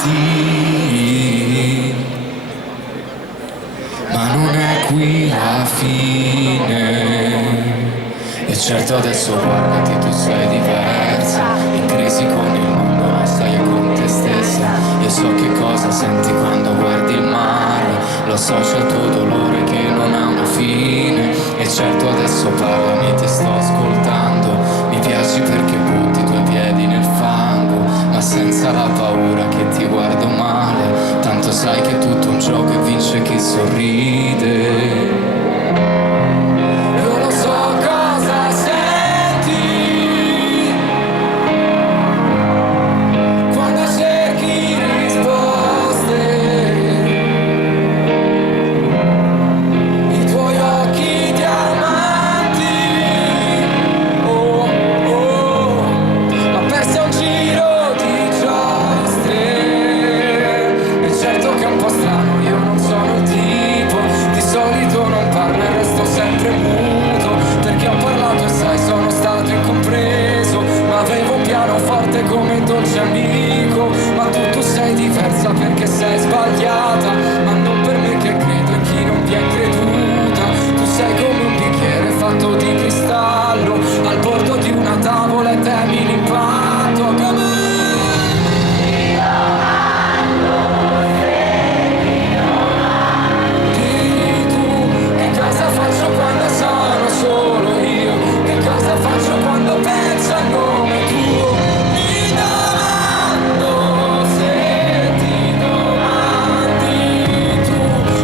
amanti, ma non è qui la fine. E certo adesso guardati, tu sei diversa, in crisi con il mondo, non stai con te stessa. Io so che cosa senti quando guardi il mare, lo associo al tuo dolore che non ha una fine. E certo adesso parlami, ti sto ascoltando, mi piaci perché butti i tuoi piedi nel fango, ma senza la paura che ti guardo male, tanto sai che è tutto un gioco e vince chi sorride. Io non so cosa senti quando cerchi risposte, i tuoi occhi diamanti, oh, oh, ma persa un giro di giostre. E certo che è un po' strano, io non sono il tipo, di solito non parlo e resto sempre muto, perché ho parlato e sai sono stato incompreso, ma avevo un piano forte come un dolce amico. Ma tu sei diversa perché sei sbagliata, ma non per me che credo in chi non vi è creduta. Tu sei come un bicchiere fatto di cristallo, al bordo di una tavola e temi l'impatto come faccio quando sono solo io, che cosa faccio quando penso al nome tuo. Mi domando se ti domandi tu,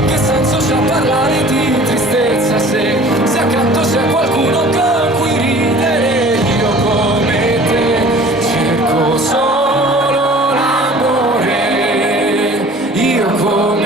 che senso c'ha parlare di tristezza se accanto c'è qualcuno con cui ridere. Io come te cerco solo l'amore, io come